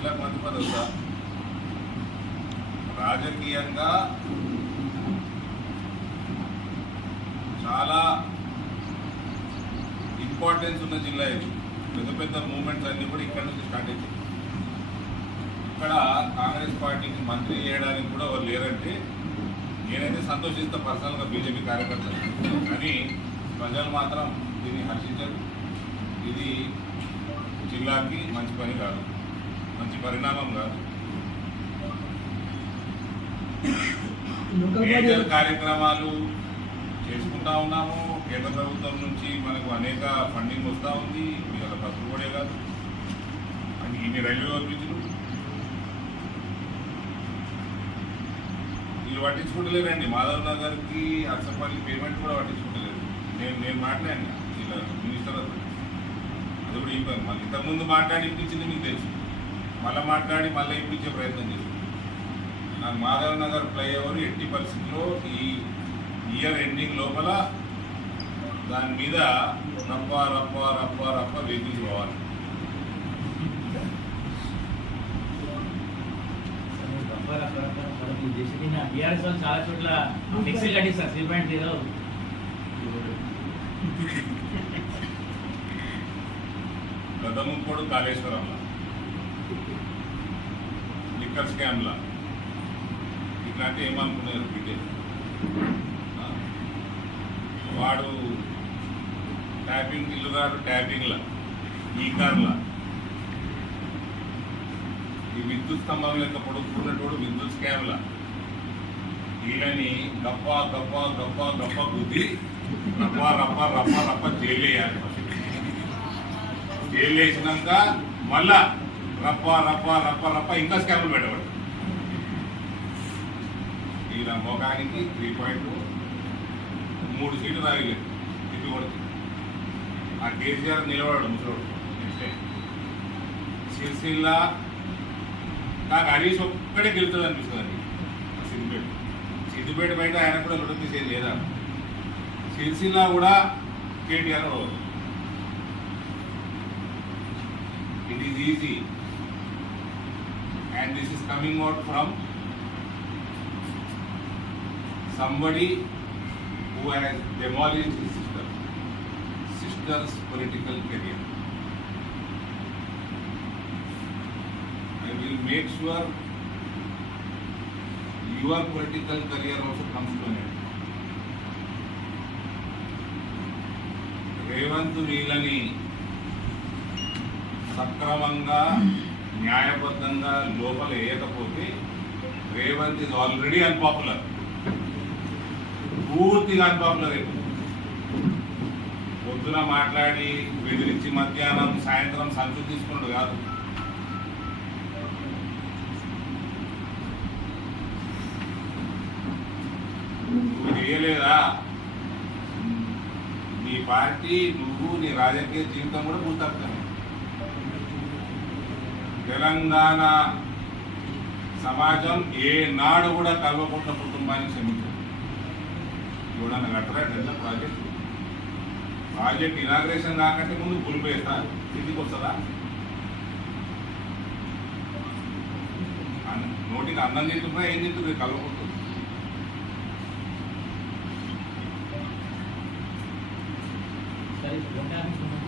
జిల్లాకు మంత్రి రాజకీయంగా చాలా ఇంపార్టెన్స్ ఉన్న జిల్లా ఇది. పెద్ద పెద్ద మూమెంట్స్ అన్నీ కూడా ఇక్కడ నుంచి స్టార్ట్ అయింది ఇక్కడ కాంగ్రెస్ పార్టీకి మంత్రి చేయడానికి కూడా వాళ్ళు లేరంటే నేనైతే సంతోషిస్తా పర్సనల్గా బీజేపీ కార్యకర్తలు. కానీ ప్రజలు మాత్రం దీన్ని హర్షించరు. ఇది జిల్లాకి మంచి పని కాదు. మంచి పరిణామం కాదు. మేజర్ కార్యక్రమాలు చేసుకుంటా ఉన్నాము. కేంద్ర ప్రభుత్వం నుంచి మనకు అనేక ఫండింగ్ వస్తూ ఉంది. ఇవాళ బస్సులు కూడా కాదు. అని ఇన్ని రైల్వే ఓవర్బ్రిడ్జ్లు వీళ్ళు పట్టించుకుంటలేరండి మాధవ్ నగర్కి అర్సపల్లి పేమెంట్ కూడా పట్టించుకుంటలేదు నేను నేను మాట్లాడినా. ఇలా మినిస్టర్ అది కూడా ఇవ్వను మళ్ళీ ఇంతకుముందు మాట్లాడి ఇప్పించింది మీకు తెలుసు. మళ్ళీ మాట్లాడి మళ్ళీ ఇప్పించే ప్రయత్నం చేస్తాను నాకు మాధవ్ నగర్ ఫ్లైఓవర్ ఎట్టి పరిస్థితుల్లో ఈ ఇయర్ ఎండింగ్ లోపల దాని మీద రప్ప రప్ప రప్ప రప్ప వెహికల్స్ పోవాలి. బీఆర్ఎస్ వాళ్ళు చాలా చోట్ల ఫిక్స్డ్ కట్టిస్తారు త్రీ పాయింట్ జీరో గదముకోడు కాళేశ్వరంలో. లిక్కర్ స్కామ్లా ఇట్లాంటి ఏమనుకున్నారు డీటెయిల్స్ వాడు ట్యాపింగ్ ఇల్లుగాడు ట్యాపింగ్లా ఈ కార్లా ఈ విద్యుత్ స్తంభం యొక్క పొడుక్కున్నటువంటి విద్యుత్ స్కామ్లా వీళ్ళని గప్ప గప్ప గప్ప గప్ప గుద్ది రప్ప రప్ప రప్ప రప్ప జైలు వేయాలి జైలు వేసినాక మళ్ళా రప్ప రప్ప రప్ప రప్ప. ఇంకా స్కామ్లు పెట్టబడి ఈయన మొగానికి త్రీ పాయింట్ మూడు సీట్లు రాయలేదు తిప్పి కొడుతుంది ఆ కేసీఆర్ నిలబడాడు ముసలోడు. సిరిసిల్ల నాకు హరీష్ ఒక్కడే గెలుతుంది అనిపిస్తుంది సిద్దిపేట సిద్దిపేట బయట ఆయన కూడా లొడతీసేది లేదా? సిరిసిల్ల కూడా KTR it is easy and this is coming out from somebody who has demolished his sister sister's political career i will make sure your political career also comes to an end Revanth వీళ్ళని సక్రమంగా న్యాయబద్ధంగా లోపల వేయకపోతే రేవంత్ ఇస్ ఆల్రెడీ అన్పాపులర్ పూర్తిగా unpopular అయిపోతుంది పొద్దున మాట్లాడి బెదిరించి మధ్యాహ్నం సాయంత్రం సంచు తీసుకున్నాడు కాదు. నువ్వు చేయలేదా? నీ పార్టీ నువ్వు నీ రాజకీయ జీవితం కూడా భూతత్వమే తెలంగాణ సమాజం ఏ నాడు కూడా కలవకుండా కుటుంబానికి క్షమించదు. చూడన్న గట్రా ప్రాజెక్ట్? ప్రాజెక్ట్ ఇనాగ్రేషన్ కాకంటే ముందు గురిపేస్తారు తిరిగి వస్తుందా? నోటికి అన్నం తింటున్నా ఏం తింటుంది కలవకుంటుంది సరే